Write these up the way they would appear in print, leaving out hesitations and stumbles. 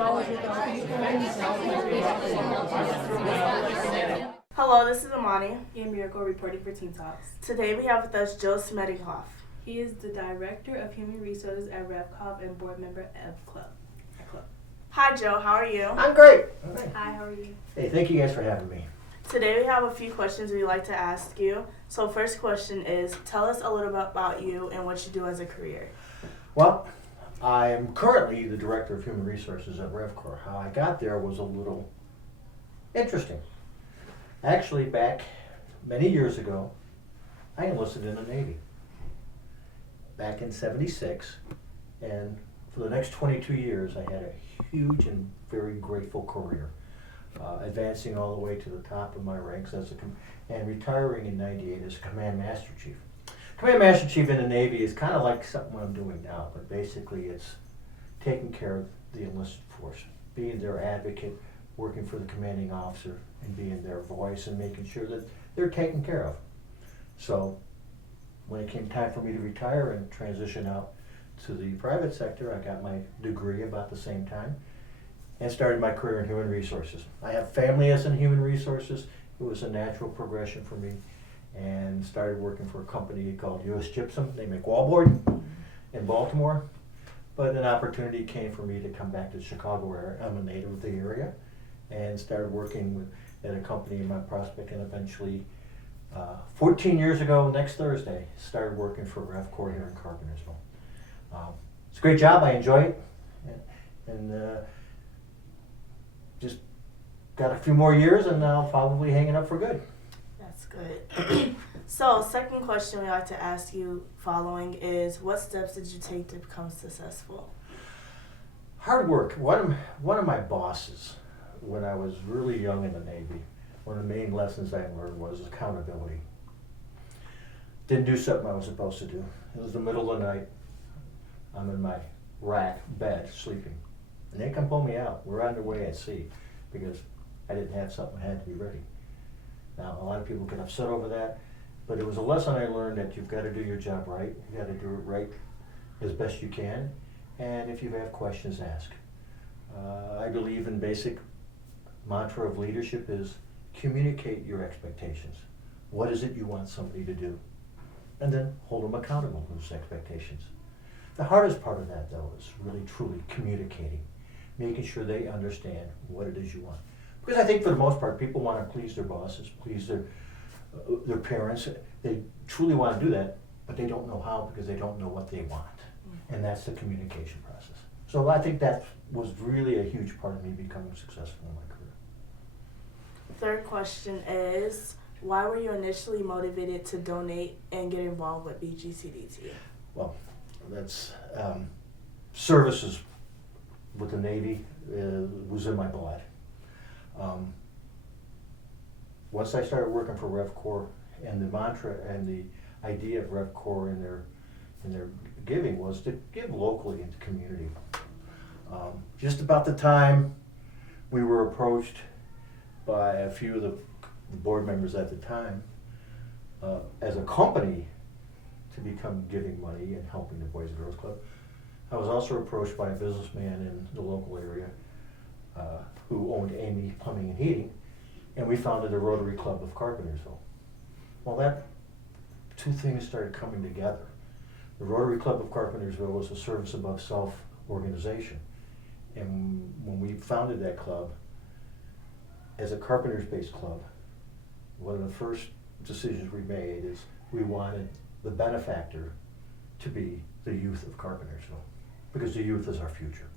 Hello, this is Imani. And Myracle reporting for Teen Talks. Today we have with us Joe Smedinghoff. He is the Director of Human Resources at Revcor and Board Member of Revcor. Hi Joe, how are you? I'm great. Hi, how are you? Hey, thank you guys for having me. Today we have a few questions we'd like to ask you. So first question is, tell us a little bit about you and what you do as a career. Well, I am currently the Director of Human Resources at Revcor. How I got there was a little interesting. Actually, back many years ago, I enlisted in the Navy. Back in '76, and for the next 22 years, I had a huge and very grateful career, advancing all the way to the top of my ranks and retiring in '98 as Command Master Chief. Command Master Chief in the Navy is kind of like something I'm doing now, but basically it's taking care of the enlisted force, being their advocate, working for the commanding officer, and being their voice and making sure that they're taken care of. So when it came time for me to retire and transition out to the private sector, I got my degree about the same time and started my career in human resources. I have family as in human resources. It was a natural progression for me, and started working for a company called U.S. Gypsum. They make wallboard in Baltimore, but an opportunity came for me to come back to the Chicago area. I'm a native of the area, and started working at a company in my prospect, and eventually 14 years ago, next Thursday, started working for Revcor here in Carpentersville. It's a great job, I enjoy it, and just got a few more years and I'll probably hang it up for good. That's good. So second question we like to ask you following is, what steps did you take to become successful? Hard work. One of my bosses, when I was really young in the Navy, one of the main lessons I learned was accountability. Didn't do something I was supposed to do. It was the middle of the night. I'm in my rack bed sleeping, and they come pull me out. We're underway at sea because I didn't have something I had to be ready. Now, a lot of people get upset over that, but it was a lesson I learned that you've got to do your job right. You got to do it right as best you can, and if you have questions, ask. I believe in basic mantra of leadership is communicate your expectations. What is it you want somebody to do? And then hold them accountable to those expectations. The hardest part of that, though, is really truly communicating, making sure they understand what it is you want. Because I think for the most part, people want to please their bosses, please their parents. They truly want to do that, but they don't know how because they don't know what they want. And that's the communication process. So I think that was really a huge part of me becoming successful in my career. Third question is, why were you initially motivated to donate and get involved with BGCDT? Well, that's services with the Navy was in my blood. Once I started working for Revcor, and the mantra and the idea of Revcor in their giving was to give locally in the community. Just about the time we were approached by a few of the board members at the time as a company to become giving money and helping the Boys and Girls Club. I was also approached by a businessman in the local area who owned Amy Plumbing and Heating, and we founded the Rotary Club of Carpentersville. Well, that two things started coming together. The Rotary Club of Carpentersville was a service above self organization, and when we founded that club as a carpenters-based club, one of the first decisions we made is we wanted the benefactor to be the youth of Carpentersville, because the youth is our future.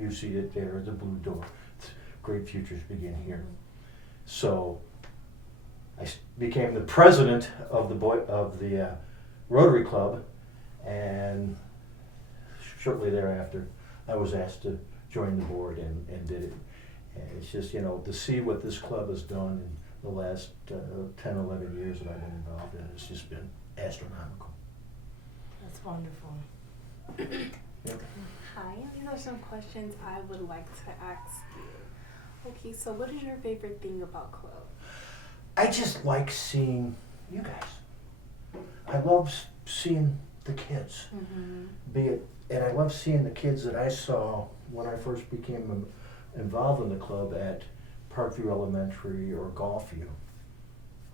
You see it there, the blue door. Great futures begin here. So I became the president of the Rotary Club, and shortly thereafter I was asked to join the board and did it. And it's just, to see what this club has done in the last 10, 11 years that I've been involved in, it's just been astronomical. That's wonderful. Yep. Hi, these are some questions I would like to ask you. Okay, so what is your favorite thing about Club? I just like seeing you guys. I love seeing the kids, and I love seeing the kids that I saw when I first became involved in the club at Parkview Elementary or Golfview.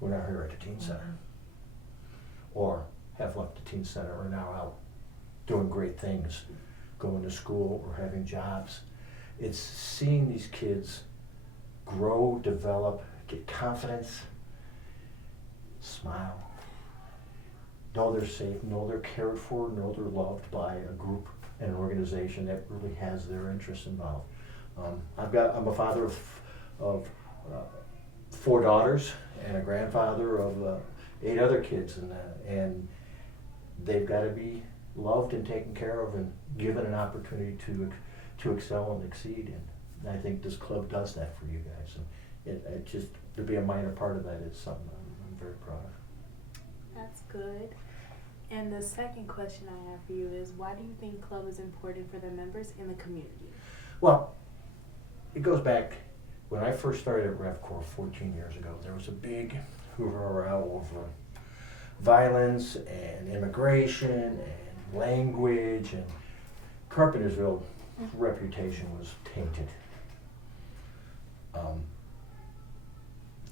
We're now here at the Teen Center. Or have left the Teen Center, are now out doing great things, going to school or having jobs. It's seeing these kids grow, develop, get confidence, smile, know they're safe, know they're cared for, know they're loved by a group and an organization that really has their interests involved. I'm a father of 4 daughters and a grandfather of 8 other kids, and they've got to be loved and taken care of and given an opportunity to excel and exceed. And I think this club does that for you guys. And it just to be a minor part of that is something I'm very proud of. That's good. And the second question I have for you is, why do you think club is important for the members in the community? Well, it goes back when I first started at Revcor 14 years ago. There was a big hurrah over violence and immigration and language, and Carpentersville's reputation was tainted.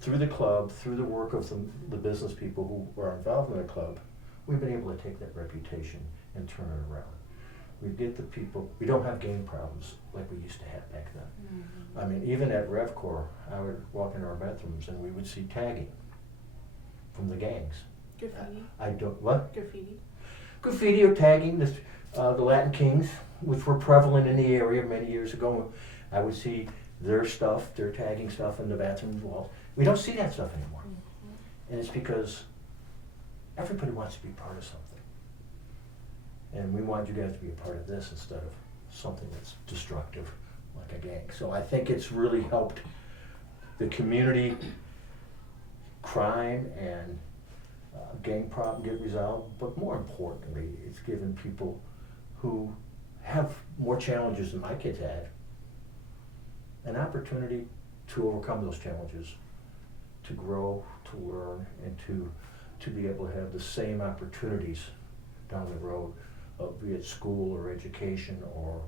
Through the club, through the work of the business people who are involved in the club, we've been able to take that reputation and turn it around. We get the people, we don't have gang problems like we used to have back then. Mm-hmm. I mean, even at Revcor, I would walk into our bathrooms and we would see tagging from the gangs. Graffiti? What? Graffiti. Graffiti or tagging, the Latin Kings, which were prevalent in the area many years ago. I would see their stuff, their tagging stuff in the bathroom walls. We don't see that stuff anymore. Mm-hmm. And it's because everybody wants to be part of something. And we want you guys to be a part of this instead of something that's destructive like a gang. So I think it's really helped the community, crime and gang problem get resolved, but more importantly, it's given people who have more challenges than my kids had an opportunity to overcome those challenges, to grow, to learn, and to be able to have the same opportunities down the road, be it school or education or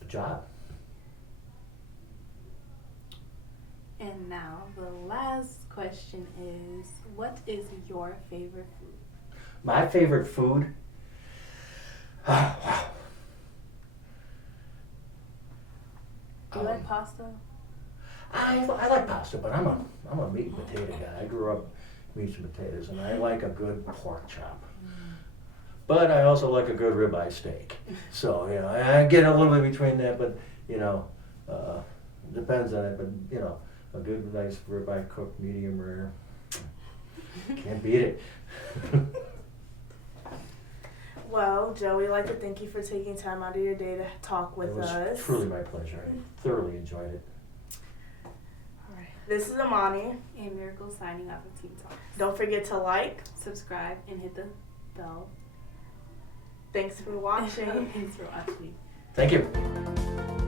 a job. And now the last question is, what is your favorite food? My favorite food? Wow. Do you like pasta? I like pasta, but I'm a meat and potato guy. I grew up meats and potatoes, and I like a good pork chop. But I also like a good ribeye steak. So, you know, I get a little bit between that, but, you know, depends on it. But, you know, a good, nice ribeye cooked medium rare, can't beat it. Well, Joe, we'd like to thank you for taking time out of your day to talk with us. It was truly my pleasure. I thoroughly enjoyed it. All right. This is Imani. And Myracle signing off of Team Talks. Don't forget to like, subscribe, and hit the bell. Thanks for watching. Thanks for watching. Thank you.